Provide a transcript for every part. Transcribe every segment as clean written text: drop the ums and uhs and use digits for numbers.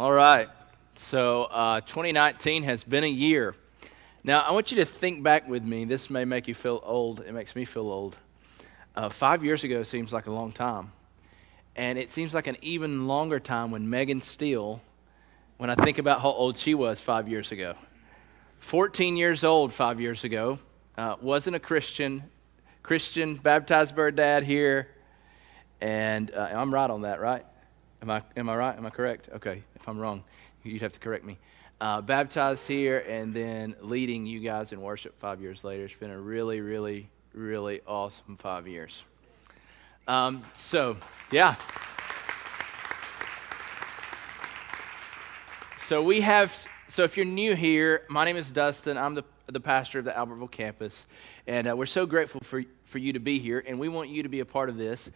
All right. So 2019 has been a year. Now, I want you to think back with me. This may make you feel old. It makes me feel old. 5 years ago seems like a long time. And it seems like an even longer time when Megan Steele, when I think about how old she was 5 years ago. 14 years old 5 years ago. Wasn't a Christian, baptized by her dad here. And I'm right on that, right? Am I right? Am I correct? Okay, if I'm wrong, you'd have to correct me. Baptized here and then leading you guys in worship 5 years later. It's been a really, really, really awesome 5 years. So, yeah. So if you're new here, my name is Dustin. I'm the pastor of the Albertville campus. And we're so grateful for you to be here, and we want you to be a part of this.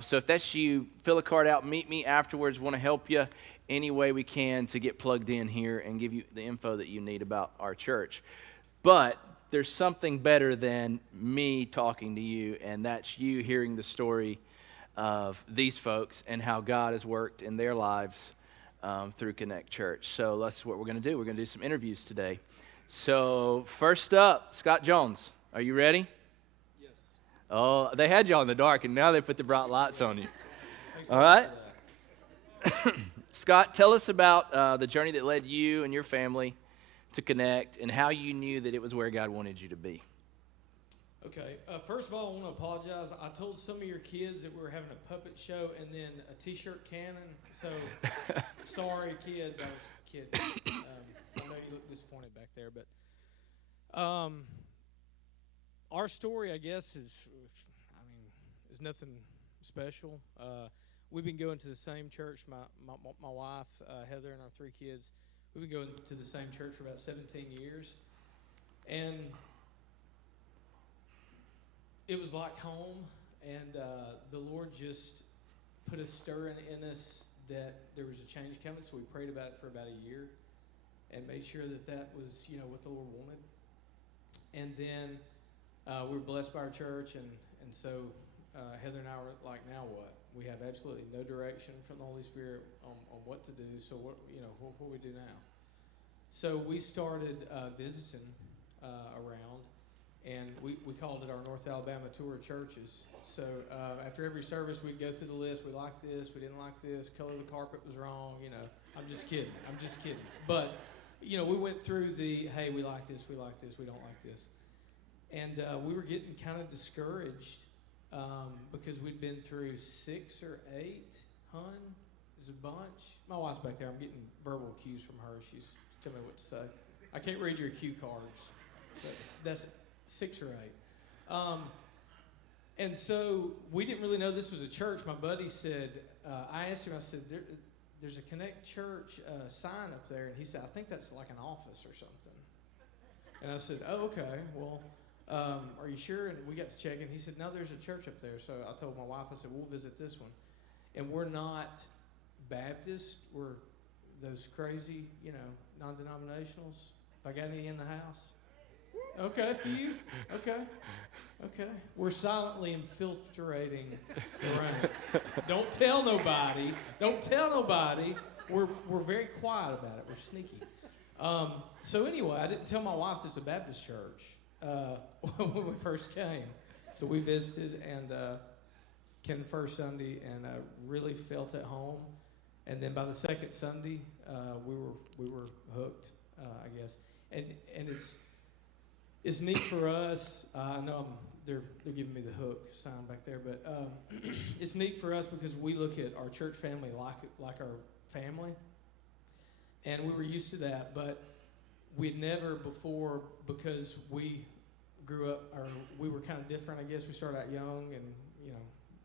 So if that's you, fill a card out, meet me afterwards. Want to help you any way we can to get plugged in here and give you the info that you need about our church. But there's something better than me talking to you, and that's you hearing the story of these folks and how God has worked in their lives through Connect Church. So that's what we're going to do. We're going to do some interviews today. So first up, Scott Jones. Are you ready? Yes. Oh, they had you all in the dark, and now they put the bright lights on you. Thanks All right? Scott, tell us about the journey that led you and your family to Connect and how you knew that it was where God wanted you to be. Okay. First of all, I want to apologize. I told some of your kids that we were having a puppet show and then a T-shirt cannon. So, sorry, kids. I was kidding. I know you look disappointed back there, but our story, I guess, is nothing special. We've been going to the same church. My wife, Heather, and our three kids. We've been going to the same church for about 17 years, and it was like home. And the Lord just put a stir in us that there was a change coming. So we prayed about it for about a year, and made sure that was what the Lord wanted. And then we were blessed by our church, and so Heather and I were like, now what? We have absolutely no direction from the Holy Spirit on what to do. So what do we do now? So we started visiting around, and we called it our North Alabama tour of churches. So after every service, we'd go through the list. We liked this, we didn't like this. Color of the carpet was wrong. I'm just kidding. But we went through hey, we like this, we don't like this. And we were getting kind of discouraged because we'd been through 6 or 8. Hun is a bunch. My wife's back there. I'm getting verbal cues from her. She's telling me what to say. I can't read your cue cards. But that's 6 or 8. And so we didn't really know this was a church. My buddy said, I asked him, I said, there's a Connect Church sign up there. And he said, I think that's like an office or something. And I said, oh, okay, well, are you sure? And we got to check, and he said, no, there's a church up there. So I told my wife, I said, we'll visit this one. And we're not Baptist. We're those crazy, non-denominationals. If I got any in the house? Okay, a few. Okay. We're silently infiltrating the ranks. Don't tell nobody. We're very quiet about it. We're sneaky. So anyway, I didn't tell my wife this is a Baptist church when we first came. So we visited and came the first Sunday and really felt at home. And then by the second Sunday, we were hooked, I guess. And it's neat for us. I know they're giving me the hook sign back there, but it's neat for us because we look at our church family like our family, and we were used to that. But we'd never before, because we grew up, or we were kind of different. I guess we started out young, and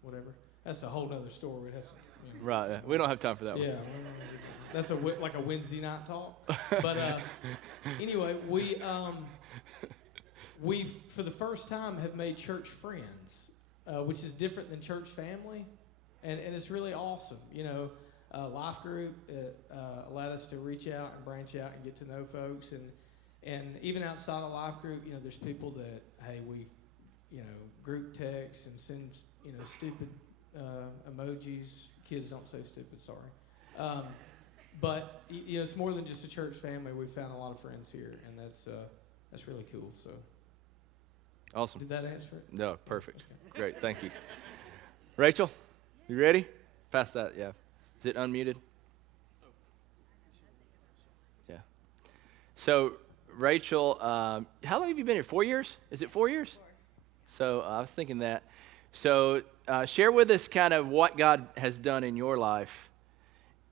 whatever. That's a whole other story. We'd have to, Right. We don't have time for that one. Yeah, that's like a Wednesday night talk. But anyway, we for the first time have made church friends, which is different than church family, and it's really awesome. Life group allowed us to reach out and branch out and get to know folks, and even outside of life group, there's people that we group text and send stupid emojis. Kids don't say stupid, sorry. But it's more than just a church family. We've found a lot of friends here, and that's really cool. So, Awesome. did that answer it? No, perfect. Great, thank you. Rachel, you ready? Pass that, yeah. Is it unmuted? Yeah. So, Rachel, how long have you been here? 4 years? Is it 4 years? 4. So, I was thinking that. So, share with us kind of what God has done in your life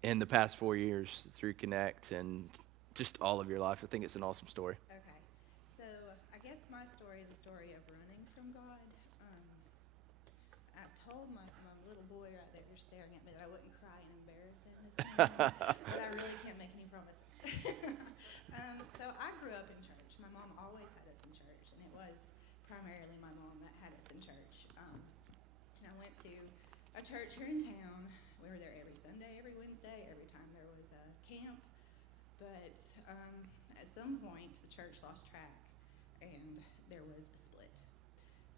in the past 4 years through Connect and just all of your life. I think it's an awesome story. Okay. So I guess my story is a story of running from God. I told my little boy right there just staring at me that I wouldn't cry and embarrass him this morning, but I really can't make any promises. So I grew up in church. My mom always had us in church, and it was primarily my mom that had us in church. And I went to a church here in town. We were there every Sunday, every Wednesday, every time there was a camp. But at some point, the church lost track, and there was a split.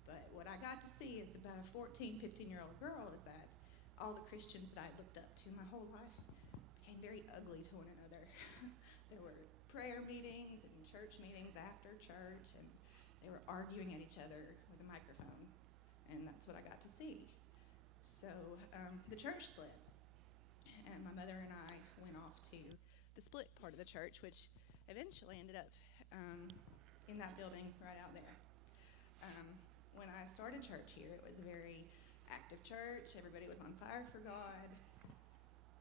But what I got to see as about a 14, 15-year-old girl is that all the Christians that I looked up to my whole life became very ugly to one another. There were prayer meetings and church meetings after church, and they were arguing at each other with a microphone, and that's what I got to see. So the church split, and my mother and I went off to the split part of the church, which eventually ended up in that building right out there. When I started church here, it was a very active church. Everybody was on fire for God,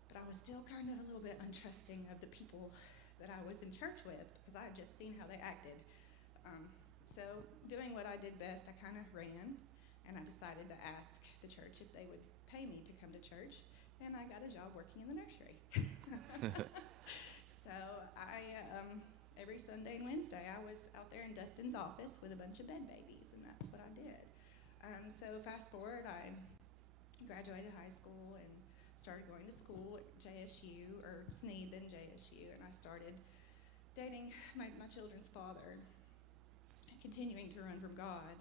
but I was still kind of a little bit untrusting of the people that I was in church with because I had just seen how they acted. So doing what I did best, I kind of ran, and I decided to ask the church if they would pay me to come to church, and I got a job working in the nursery. So every Sunday and Wednesday, I was out there in Dustin's office with a bunch of bed babies, and that's what I did. So fast forward, I graduated high school and started going to school at JSU, or SNE, then JSU, and I started dating my children's father, continuing to run from God.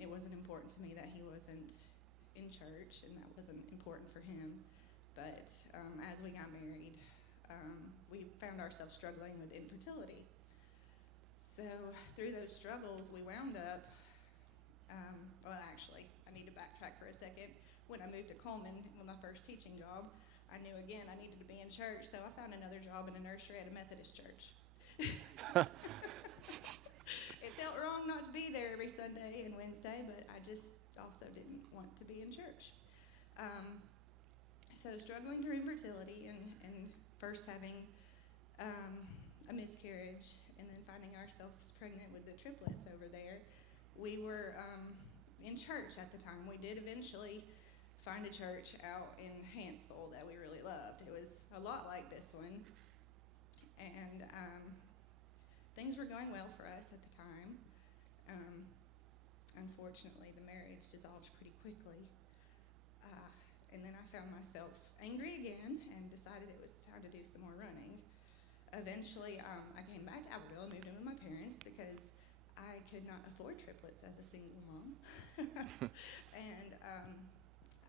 It wasn't important to me that he wasn't in church, and that wasn't important for him. But as we got married, we found ourselves struggling with infertility. So through those struggles, we wound up, actually, I need to backtrack for a second. When I moved to Coleman with my first teaching job, I knew again I needed to be in church, so I found another job in a nursery at a Methodist church. It felt wrong not to be there every Sunday and Wednesday, but I just also didn't want to be in church. So struggling through infertility and first having a miscarriage and then finding ourselves pregnant with the triplets over there, we were in church at the time. We did eventually find a church out in Hansville that we really loved. It was a lot like this one, and things were going well for us at the time. Unfortunately, the marriage dissolved pretty quickly, and then I found myself angry again and decided it was time to do some more running. Eventually, I came back to Albertville and moved in with my parents because I could not afford triplets as a single mom. And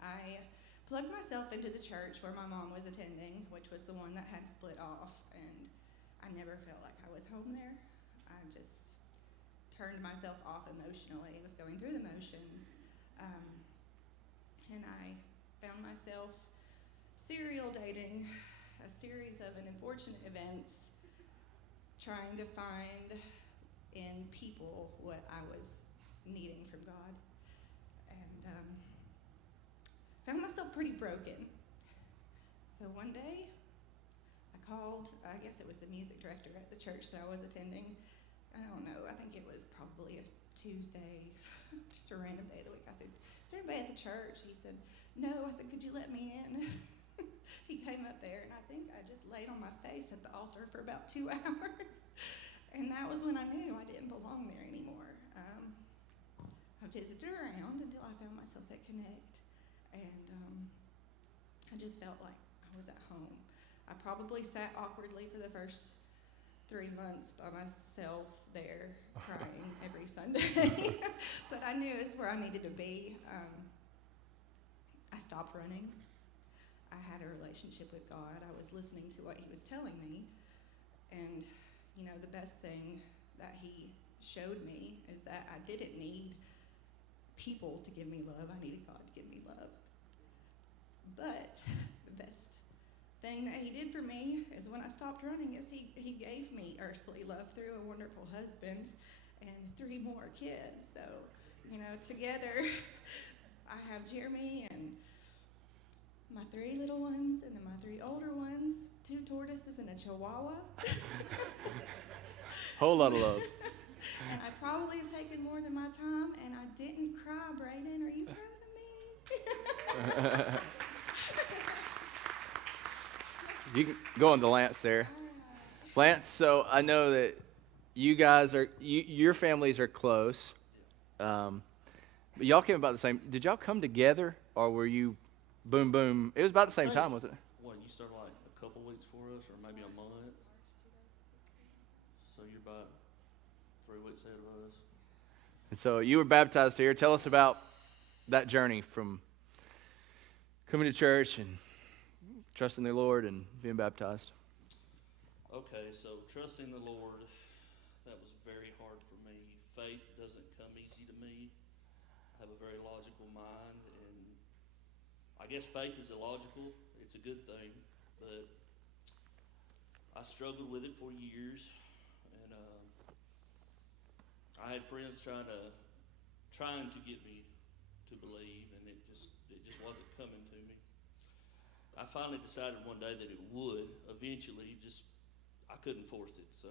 I plugged myself into the church where my mom was attending, which was the one that had split off, and I never felt like I was home there. I just turned myself off emotionally, was going through the motions, and I found myself serial dating a series of unfortunate events, trying to find in people what I was needing from God, and found myself pretty broken. So one day, I called, I guess it was the music director at the church that I was attending. I don't know, I think it was probably a Tuesday, just a random day of the week. I said, is there anybody at the church? He said, no. I said, could you let me in? He came up there, and I think I just laid on my face at the altar for about 2 hours. And that was when I knew I didn't belong there anymore. I visited around until I found myself at Connect, and I just felt like I was at home. I probably sat awkwardly for the first 3 months by myself there crying every Sunday, but I knew it's where I needed to be. I stopped running. I had a relationship with God. I was listening to what He was telling me. And, the best thing that He showed me is that I didn't need people to give me love. I needed God to give me love. But the best thing that He did for me is when I stopped running is he gave me earthly love through a wonderful husband and 3 more kids. So, together I have Jeremy and my 3 little ones and then my 3 older ones, 2 tortoises and a chihuahua. Whole lot of love. And I probably have taken more than my time, and I didn't cry, Brayden. Are you proud of me? You can go on to Lance there. Lance, so I know that you guys your families are close. But y'all came about the same. Did y'all come together, or were you boom, boom? It was about the same time, wasn't it? What, you started like a couple weeks for us, or maybe a month? So you're about 3 weeks ahead of us. And so you were baptized here. Tell us about that journey from coming to church and trusting the Lord and being baptized. Okay, so trusting the Lord, that was very hard for me. Faith doesn't come easy to me. I have a very logical mind, and I guess faith is illogical. It's a good thing, but I struggled with it for years, and I had friends trying to get me to believe, and it just wasn't coming to me. I finally decided one day that it would eventually. I couldn't force it. So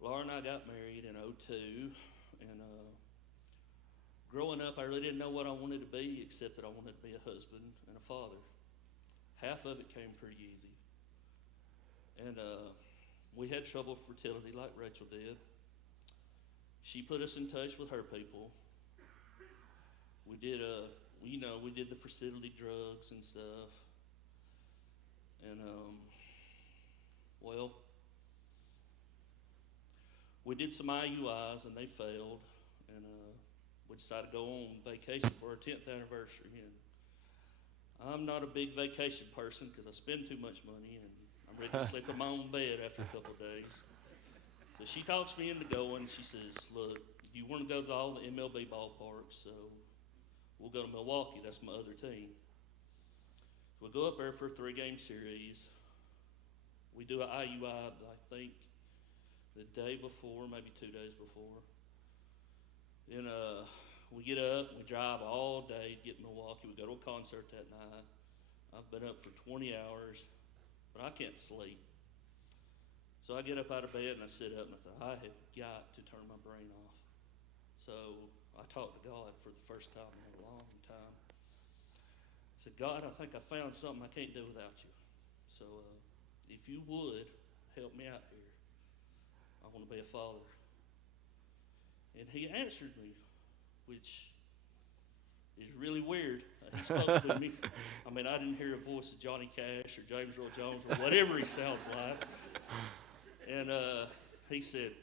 Laura and I got married in '02, and growing up, I really didn't know what I wanted to be, except that I wanted to be a husband and a father. Half of it came pretty easy, and we had trouble with fertility, like Rachel did. She put us in touch with her people. We did the fertility drugs and stuff, and we did some IUIs and they failed, and we decided to go on vacation for our 10th anniversary. And I'm not a big vacation person because I spend too much money, and I'm ready to sleep in my own bed after a couple of days. So she talks me into going. She says, "Look, you want to go to all the MLB ballparks, so we'll go to Milwaukee. That's my other team." So we go up there for a 3-game series. We do an IUI, I think, the day before, maybe 2 days before. Then we get up, we drive all day to get to Milwaukee. We go to a concert that night. I've been up for 20 hours, but I can't sleep. So I get up out of bed and I sit up and I thought, I have got to turn my brain off. So I talked to God for the first time in a long time. I said, "God, I think I found something I can't do without you. So if you would, help me out here. I want to be a father." And he answered me, which is really weird. He spoke to me. I mean, I didn't hear a voice of Johnny Cash or James Earl Jones or whatever he sounds like. And he said,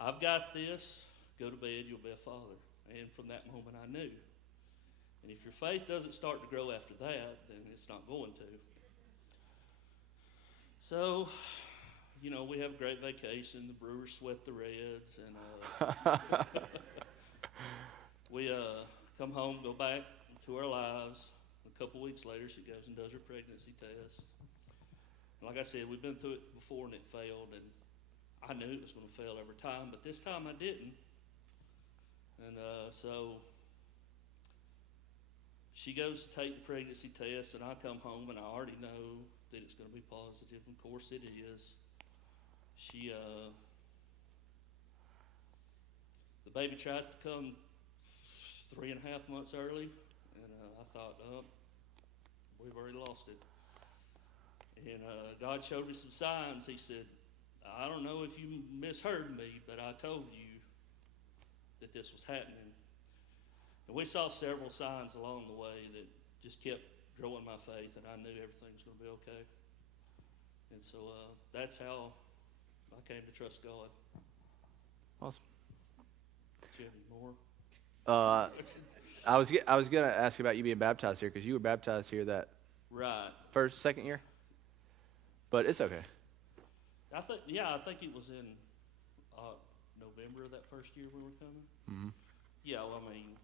"I've got this. Go to bed, you'll be a father." And from that moment I knew. And if your faith doesn't start to grow after that, then it's not going to. So, we have a great vacation. The Brewers swept the Reds, and we come home, go back to our lives. A couple weeks later, she goes and does her pregnancy test. And like I said, we've been through it before and it failed, and I knew it was going to fail every time, but this time I didn't. And so she goes to take the pregnancy test, and I come home, and I already know that it's going to be positive. Of course it is. The baby tries to come 3.5 months early, and I thought, oh, we've already lost it. And God showed me some signs. He said, "I don't know if you misheard me, but I told you that this was happening." And we saw several signs along the way that just kept growing my faith, and I knew everything was going to be okay. And so that's how I came to trust God. Awesome. Do you have any more? I was gonna ask about you being baptized here because you were baptized here that Right. second year, but it's okay. I think it was in November of that first year we were coming. Mm-hmm. Yeah, well, I mean,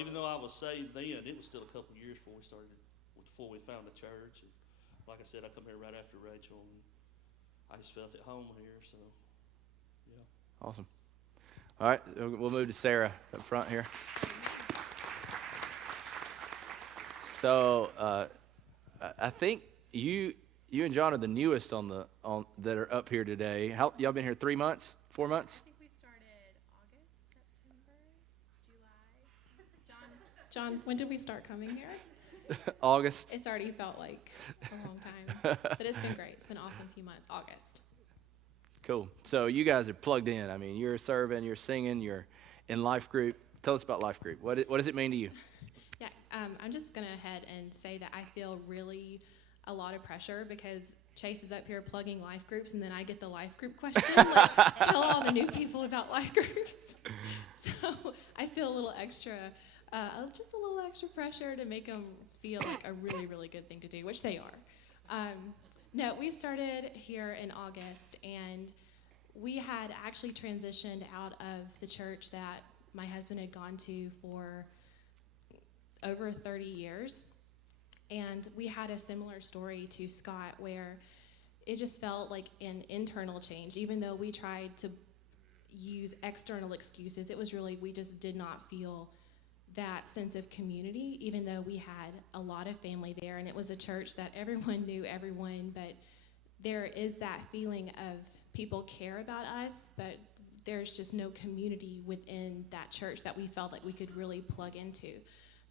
even though I was saved then, it was still a couple years before we found the church. And like I said, I come here right after Rachel, and I just felt at home here. So, yeah. Awesome. All right, we'll move to Sarah up front here. So I think you and John are the newest that are up here today. How y'all been here? 3 months? 4 months? I think we started August, September, July. John, when did we start coming here? August. It's already felt like a long time, but it's been great. It's been an awesome few months. August. Cool. So you guys are plugged in. I mean, you're serving, you're singing, you're in life group. Tell us about life group. What does it mean to you? Yeah, I'm just going to ahead and say that I feel really a lot of pressure because Chase is up here plugging life groups, and then I get the life group question. Like, tell all the new people about life groups. So I feel a little extra, just a little extra pressure to make them feel like a really, really good thing to do, which they are. No, we started here in August, and we had actually transitioned out of the church that my husband had gone to for over 30 years. And we had a similar story to Scott where it just felt like an internal change. Even though we tried to use external excuses, it was really, we just did not feel that sense of community, even though we had a lot of family there, and it was a church that everyone knew everyone, but there is that feeling of people care about us, but there's just no community within that church that we felt like we could really plug into,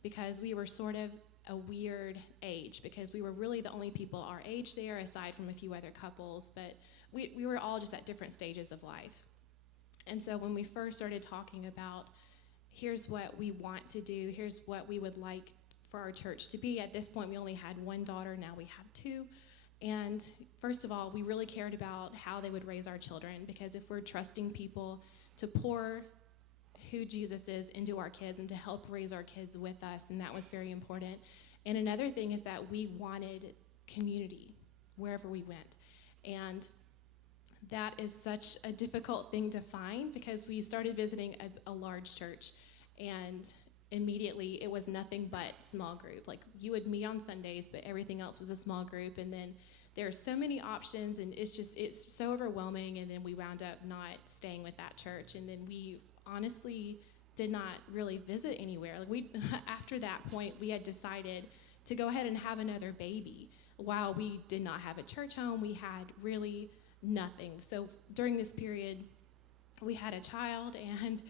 because we were sort of a weird age, because we were really the only people our age there, aside from a few other couples, but we were all just at different stages of life. And so when we first started talking about here's what we want to do, here's what we would like for our church to be. At this point, we only had one daughter, now we have two. And first of all, we really cared about how they would raise our children, because if we're trusting people to pour who Jesus is into our kids and to help raise our kids with us, then that was very important. And another thing is that we wanted community wherever we went. And that is such a difficult thing to find, because we started visiting a large church, and immediately it was nothing but small group. Like, you would meet on Sundays, but everything else was a small group, and then there are so many options, and it's so overwhelming, and then we wound up not staying with that church, and then we honestly did not really visit anywhere. Like, after that point, we had decided to go ahead and have another baby. While we did not have a church home, we had really nothing. So during this period, we had a child, and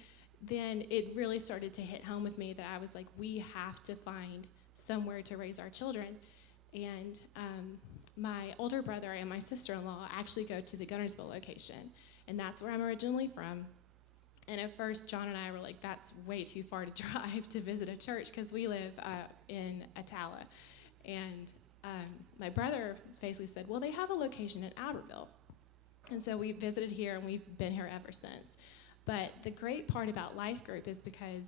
then it really started to hit home with me that I was like, we have to find somewhere to raise our children. And my older brother and my sister-in-law actually go to the Gunnersville location, and that's where I'm originally from. And at first, John and I were like, that's way too far to drive to visit a church, because we live in Attala. And my brother basically said, well, they have a location in Albertville. And so we visited here, and we've been here ever since. But the great part about Life Group is because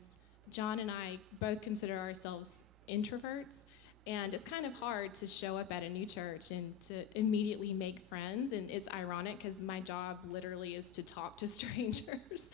John and I both consider ourselves introverts, and it's kind of hard to show up at a new church and to immediately make friends. And it's ironic, because my job literally is to talk to strangers.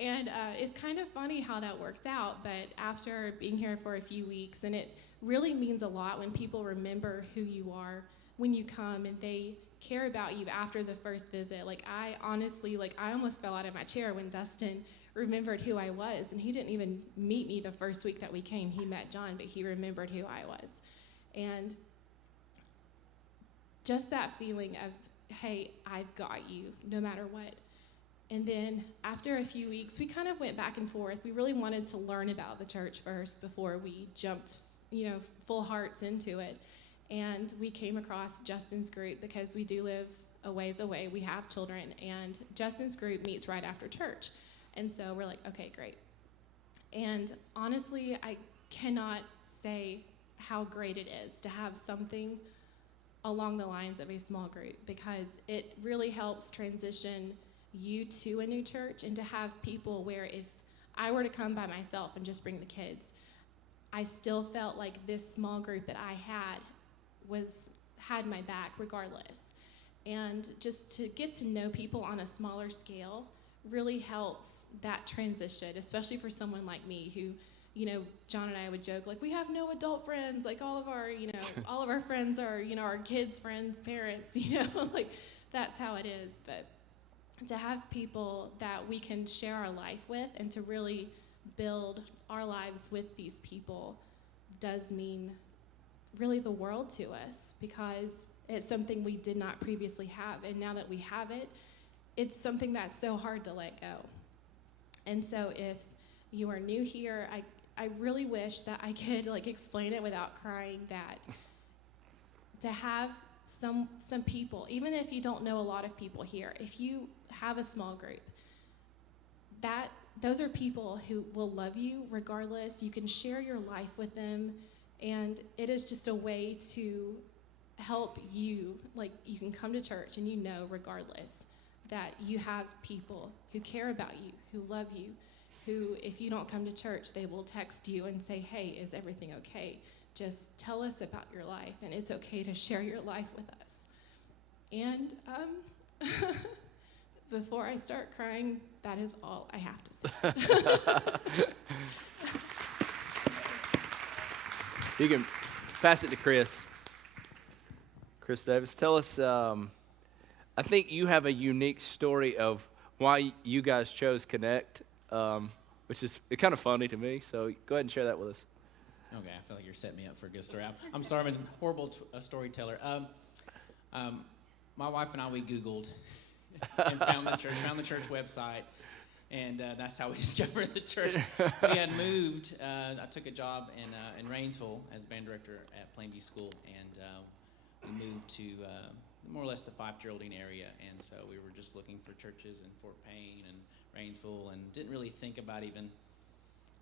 And it's kind of funny how that works out, but after being here for a few weeks, and it really means a lot when people remember who you are when you come, and they care about you after the first visit. Like, I honestly, I almost fell out of my chair when Dustin remembered who I was, and he didn't even meet me the first week that we came. He met John, but he remembered who I was. And just that feeling of, hey, I've got you, no matter what. And then after a few weeks, we kind of went back and forth. We really wanted to learn about the church first before we jumped, full hearts into it. And we came across Justin's group, because we do live a ways away. We have children, and Justin's group meets right after church. And so we're like, okay, great. And honestly, I cannot say how great it is to have something along the lines of a small group, because it really helps transition you to a new church, and to have people where if I were to come by myself and just bring the kids, I still felt like this small group that I had my back regardless. And just to get to know people on a smaller scale really helps that transition, especially for someone like me who, John and I would joke, like, we have no adult friends, like all of our, all of our friends are, our kids' friends, parents, like that's how it is. But to have people that we can share our life with and to really build our lives with these people does mean really the world to us, because it's something we did not previously have. And now that we have it, it's something that's so hard to let go. And so if you are new here, I really wish that I could explain it without crying, that to have some people, even if you don't know a lot of people here, if you have a small group, those are people who will love you regardless. You can share your life with them, and it is just a way to help you. Like, you can come to church and regardless that you have people who care about you, who love you, who, if you don't come to church, they will text you and say, hey, is everything okay? Just tell us about your life, and it's okay to share your life with us. And before I start crying, that is all I have to say. You can pass it to Chris. Chris Davis, tell us, I think you have a unique story of why you guys chose Connect, which is kind of funny to me, so go ahead and share that with us. Okay, I feel like you're setting me up for a good story. I'm sorry, I'm a horrible storyteller. My wife and I, we Googled and found the church website, and that's how we discovered the church. We had moved. I took a job in Rainsville as band director at Plainview School, and we moved to more or less the Fife-Geraldine area, and so we were just looking for churches in Fort Payne and Rainsville, and didn't really think about even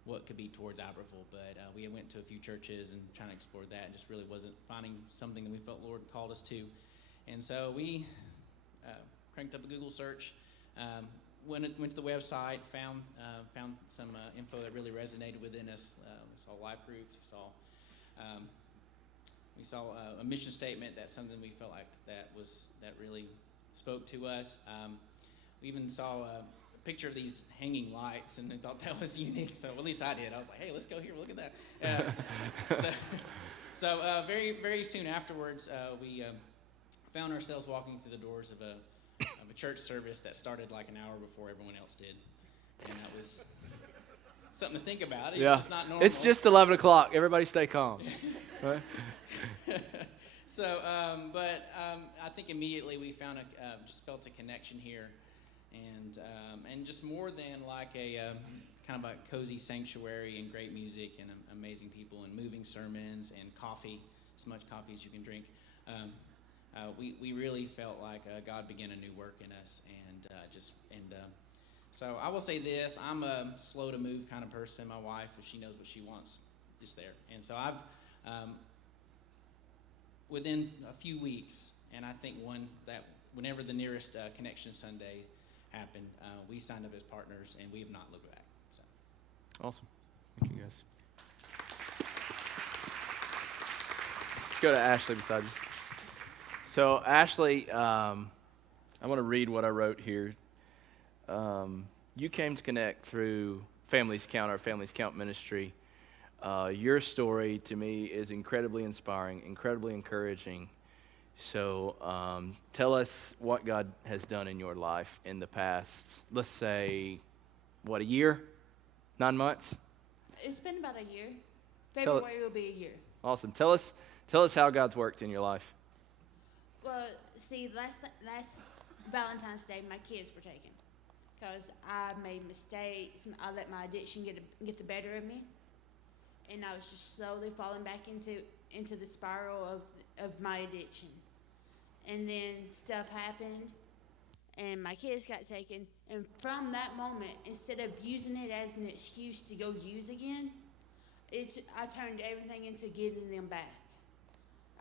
what could be towards Albertville, but we went to a few churches and trying to explore that, and just really wasn't finding something that we felt the Lord called us to. And so we cranked up a Google search, went to the website, found some info that really resonated within us. We saw life groups, we saw a mission statement. That's something we felt like that really spoke to us. We even saw a picture of these hanging lights, and I thought that was unique. So at least I did. I was like, hey, let's go here, look at that. So very, very soon afterwards, we found ourselves walking through the doors of a church service that started like an hour before everyone else did. And that was something to think about. It's not normal. It's just 11 o'clock. Everybody stay calm. Right? So, but I think immediately we found just felt a connection here, and just more than like a kind of a cozy sanctuary and great music and amazing people and moving sermons and coffee, as much coffee as you can drink. We really felt like God began a new work in us, and so I will say this: I'm a slow to move kind of person. My wife, if she knows what she wants, is there, and so I've within a few weeks, and I think whenever the nearest Connection Sunday happened, we signed up as partners, and we have not looked back. So. Awesome. Thank you, guys. Let's go to Ashley beside you. So, Ashley, I want to read what I wrote here. You came to Connect through Families Count, our Families Count ministry. Your story, to me, is incredibly inspiring, incredibly encouraging. So, tell us what God has done in your life in the past, let's say, a year? 9 months? It's been about a year. February will be a year. Awesome. Tell us how God's worked in your life. Well, see, last Valentine's Day, my kids were taken because I made mistakes and I let my addiction get the better of me, and I was just slowly falling back into the spiral of my addiction. And then stuff happened, and my kids got taken. And from that moment, instead of using it as an excuse to go use again, I turned everything into getting them back.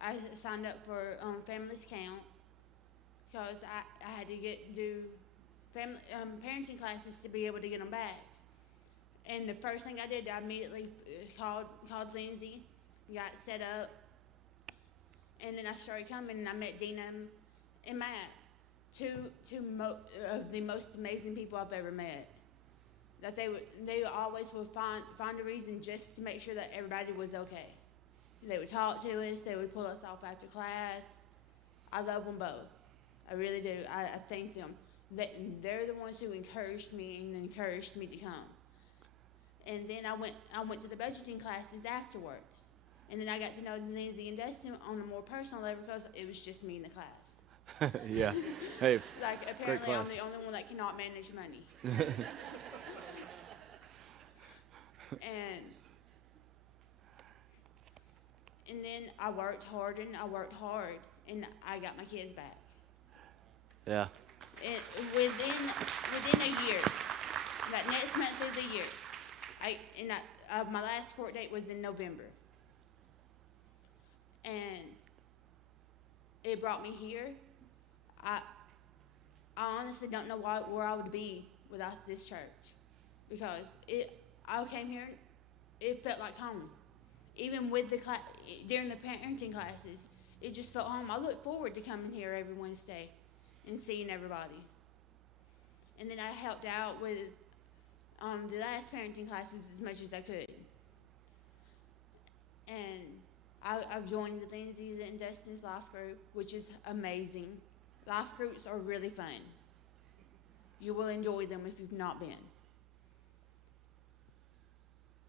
I signed up for Families Count because I had to do parenting classes to be able to get them back. And the first thing I did, I immediately called Lindsay, got set up, and then I started coming, and I met Dina and Matt, two of the most amazing people I've ever met. That they always would find a reason just to make sure that everybody was okay. They would talk to us. They would pull us off after class. I love them both. I really do. I thank them. They're the ones who encouraged me and encouraged me to come. And then I went to the budgeting classes afterwards. And then I got to know Lindsay and Dustin on a more personal level because it was just me in the class. Yeah. Hey, Like, apparently I'm class. the only one that cannot manage money. And then I worked hard and I got my kids back. Yeah. Within a year, that next month is a year. My last court date was in November. And it brought me here. I honestly don't know where I would be without this church, because I came here, it felt like home. Even with during the parenting classes, it just felt home. I look forward to coming here every Wednesday and seeing everybody. And then I helped out with the last parenting classes as much as I could. And I've joined the Lindsay's and Dustin's life group, which is amazing. Life groups are really fun. You will enjoy them if you've not been.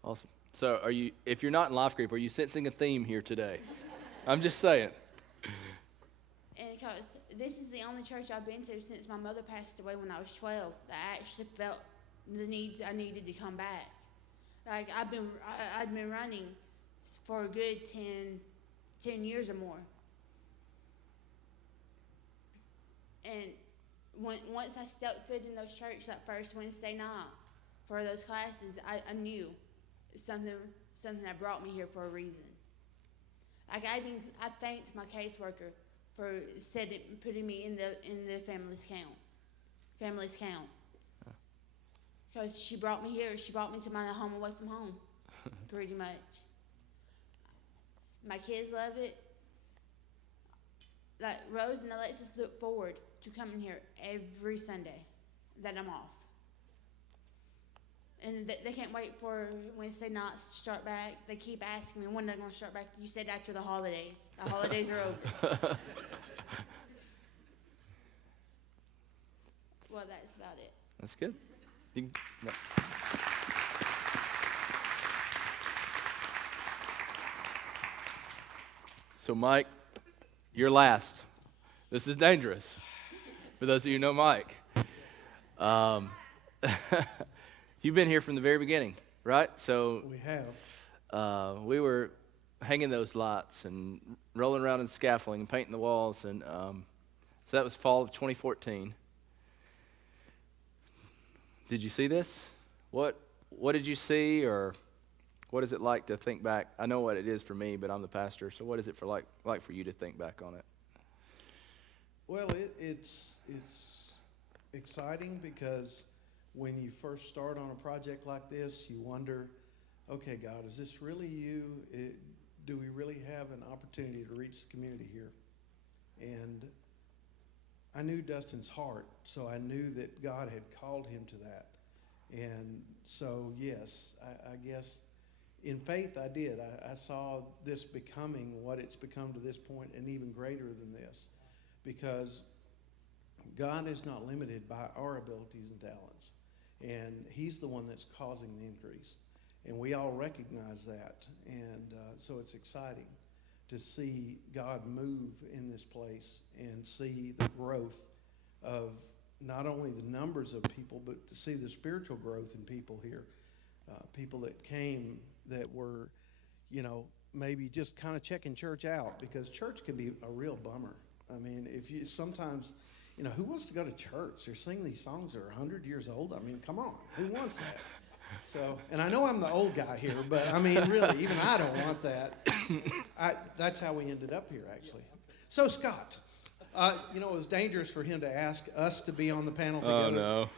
Awesome. So if you're not in life group, are you sensing a theme here today? I'm just saying. And because this is the only church I've been to since my mother passed away when I was 12, that I actually felt the need I needed to come back. Like, I'd been running for a good 10 years or more. And once I stepped foot in those church that first Wednesday night for those classes, I knew something that brought me here for a reason. Like, I thanked my caseworker for putting me in the family's count. Because she brought me here. She brought me to my home away from home, pretty much. My kids love it. Like, Rose and Alexis look forward to coming here every Sunday that I'm off. And they can't wait for Wednesday nights to start back. They keep asking me, when they're going to start back. You said after the holidays. The holidays are over. Well, that's about it. That's good. No. So, Mike, you're last. This is dangerous for those of you who know Mike. You've been here from the very beginning, right? So We have. we were hanging those lights and rolling around in scaffolding and painting the walls, and so that was fall of 2014. Did you see this? What did you see, or what is it like to think back? I know what it is for me, but I'm the pastor, so what is it like for you to think back on it? Well, it's exciting because when you first start on a project like this, you wonder, okay, God, is this really you? Do we really have an opportunity to reach the community here? And I knew Dustin's heart, so I knew that God had called him to that. And so, yes, I guess in faith I did. I saw this becoming what it's become to this point, and even greater than this, because God is not limited by our abilities and talents. And he's the one that's causing the increase. And we all recognize that. And so it's exciting to see God move in this place and see the growth of not only the numbers of people, but to see the spiritual growth in people here. People that came that were, maybe just kind of checking church out, because church can be a real bummer. I mean, if you sometimes, who wants to go to church? They're singing these songs that are 100 years old. I mean, come on, who wants that? So, and I know I'm the old guy here, but I mean, really, even I don't want that. That's how we ended up here, actually. So, Scott, it was dangerous for him to ask us to be on the panel together. Oh, no.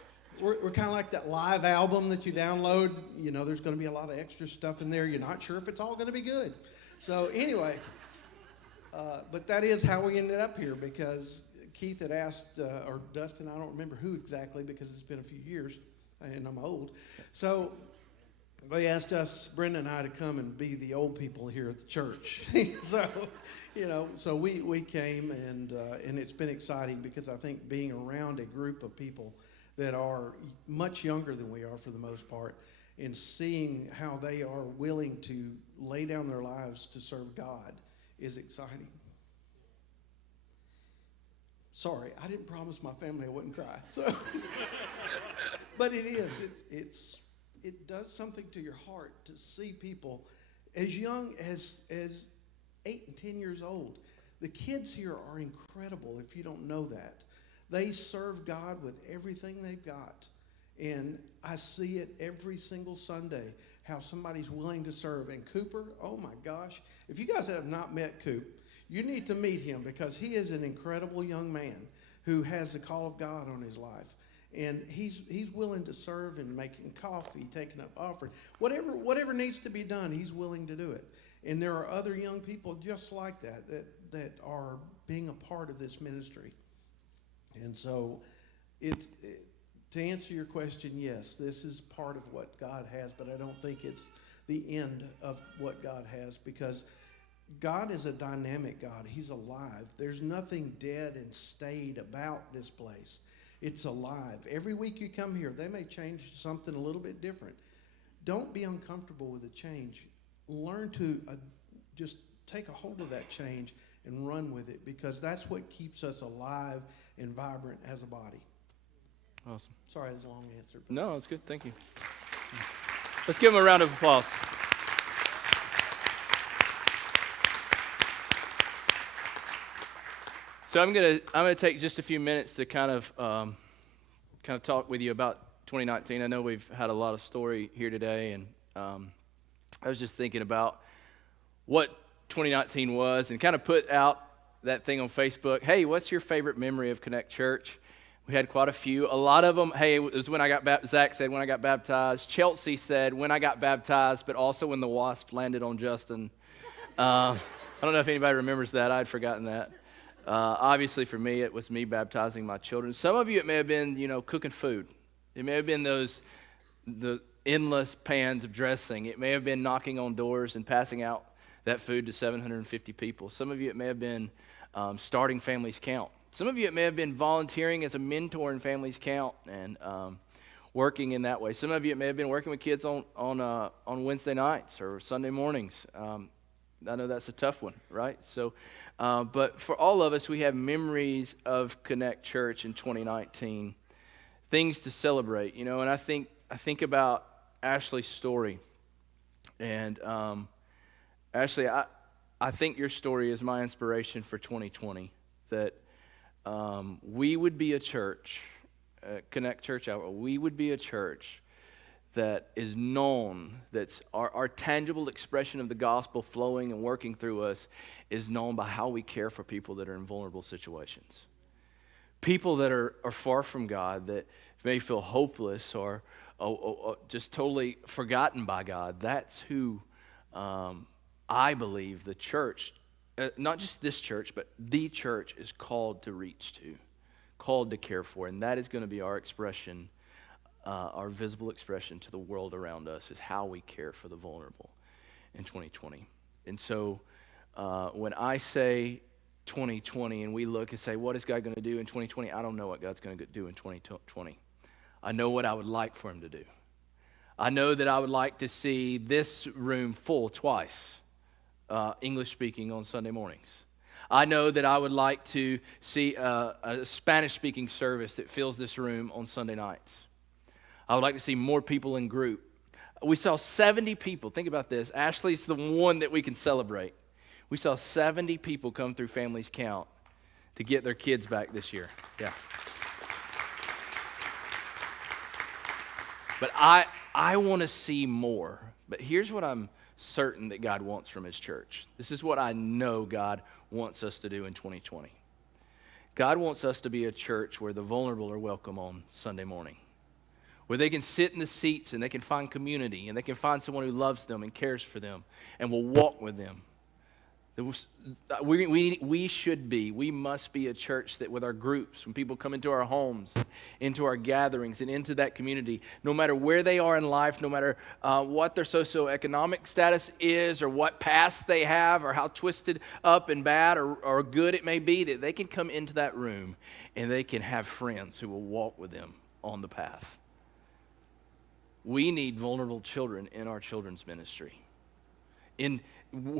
we're kind of like that live album that you download. You know, there's going to be a lot of extra stuff in there. You're not sure if it's all going to be good. So anyway, but that is how we ended up here, because Keith had asked, or Dustin, I don't remember who exactly because it's been a few years and I'm old. So they asked us, Brenda and I, to come and be the old people here at the church. So, you know, so we came, and it's been exciting, because I think being around a group of people that are much younger than we are for the most part, and seeing how they are willing to lay down their lives to serve God is exciting. Sorry, I didn't promise my family I wouldn't cry. So, but it is. It does something to your heart to see people as young as 8 and 10 years old. The kids here are incredible if you don't know that. They serve God with everything they've got. And I see it every single Sunday, how somebody's willing to serve. And Cooper, oh my gosh, if you guys have not met Coop, you need to meet him, because he is an incredible young man who has the call of God on his life. And he's willing to serve in making coffee, taking up offering. Whatever needs to be done, he's willing to do it. And there are other young people just like that are being a part of this ministry. And so to answer your question, yes, this is part of what God has, but I don't think it's the end of what God has, because God is a dynamic God. He's alive. There's nothing dead and stayed about this place. It's alive. Every week you come here, they may change something a little bit different. Don't be uncomfortable with the change. Learn to just take a hold of that change and run with it, because that's what keeps us alive and vibrant as a body. Awesome. Sorry, that's a long answer. No, it's good. Thank you. Let's give him a round of applause. So I'm gonna take just a few minutes to kind of talk with you about 2019. I know we've had a lot of story here today, and I was just thinking about what 2019 was, and kind of put out that thing on Facebook. Hey, what's your favorite memory of Connect Church? We had quite a few. A lot of them, hey, it was when I got baptized. Zach said when I got baptized. Chelsea said when I got baptized, but also when the wasp landed on Justin. I don't know if anybody remembers that. I'd forgotten that. Obviously, for me, it was me baptizing my children. Some of you, it may have been, cooking food. It may have been the endless pans of dressing. It may have been knocking on doors and passing out that food to 750 people. Some of you, it may have been starting Families Count. Some of you, it may have been volunteering as a mentor in Families Count and working in that way. Some of you, it may have been working with kids on Wednesday nights or Sunday mornings. I know that's a tough one, right? So, but for all of us, we have memories of Connect Church in 2019, things to celebrate, and I think about Ashley's story. And Ashley, I think your story is my inspiration for 2020, that we would be a church, Connect Church Outreach, we would be a church that is known, that's our tangible expression of the gospel flowing and working through us is known by how we care for people that are in vulnerable situations. People that are far from God, that may feel hopeless or just totally forgotten by God. That's who I believe the church, not just this church, but the church is called to reach to, called to care for. And that is going to be our expression, our visible expression to the world around us, is how we care for the vulnerable in 2020. And so when I say 2020 and we look and say, what is God going to do in 2020? I don't know what God's going to do in 2020. I know what I would like for him to do. I know that I would like to see this room full twice, English speaking on Sunday mornings. I know that I would like to see a Spanish speaking service that fills this room on Sunday nights. I would like to see more people in group. We saw 70 people. Think about this. Ashley's the one that we can celebrate. We saw 70 people come through Families Count to get their kids back this year. Yeah. But I want to see more. But here's what I'm certain that God wants from his church. This is what I know God wants us to do in 2020. God wants us to be a church where the vulnerable are welcome on Sunday morning. where they can sit in the seats and they can find community and they can find someone who loves them and cares for them and will walk with them. We must be a church that with our groups, when people come into our homes, into our gatherings, and into that community, no matter where they are in life, no matter what their socioeconomic status is or what past they have or how twisted up and bad or good it may be, that they can come into that room and they can have friends who will walk with them on the path. We need vulnerable children in our children's ministry. In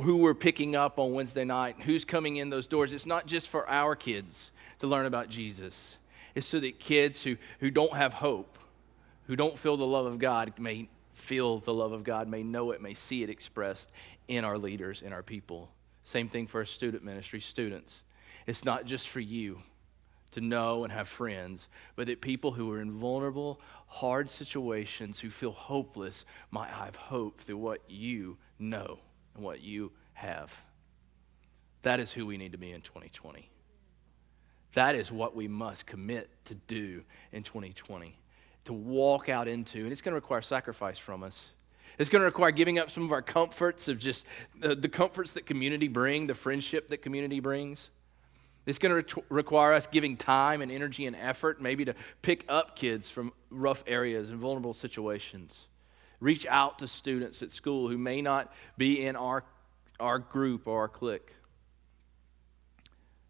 who we're picking up on Wednesday night, who's coming in those doors. It's not just for our kids to learn about Jesus. It's so that kids who don't have hope, who don't feel the love of God, may feel the love of God, may know it, may see it expressed in our leaders, in our people. Same thing for our student ministry, students. It's not just for you to know and have friends, but that people who are in vulnerable, hard situations, who feel hopeless, might have hope through what you know and what you have. That is who we need to be in 2020. That is what we must commit to do in 2020, to walk out into. And it's going to require sacrifice from us. It's going to require giving up some of our comforts of just the comforts that community bring, the friendship that community brings. It's going to require us giving time and energy and effort, maybe to pick up kids from rough areas and vulnerable situations. Reach out to students at school who may not be in our group or our clique.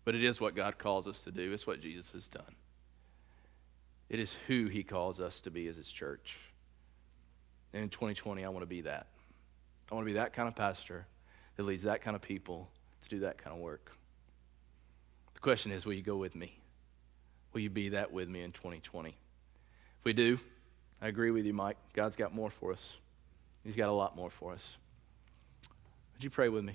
But it is what God calls us to do. It's what Jesus has done. It is who he calls us to be as his church. And in 2020, I want to be that. I want to be that kind of pastor that leads that kind of people to do that kind of work. The question is, will you go with me? Will you be that with me in 2020? If we do, I agree with you, Mike. God's got more for us. He's got a lot more for us. Would you pray with me?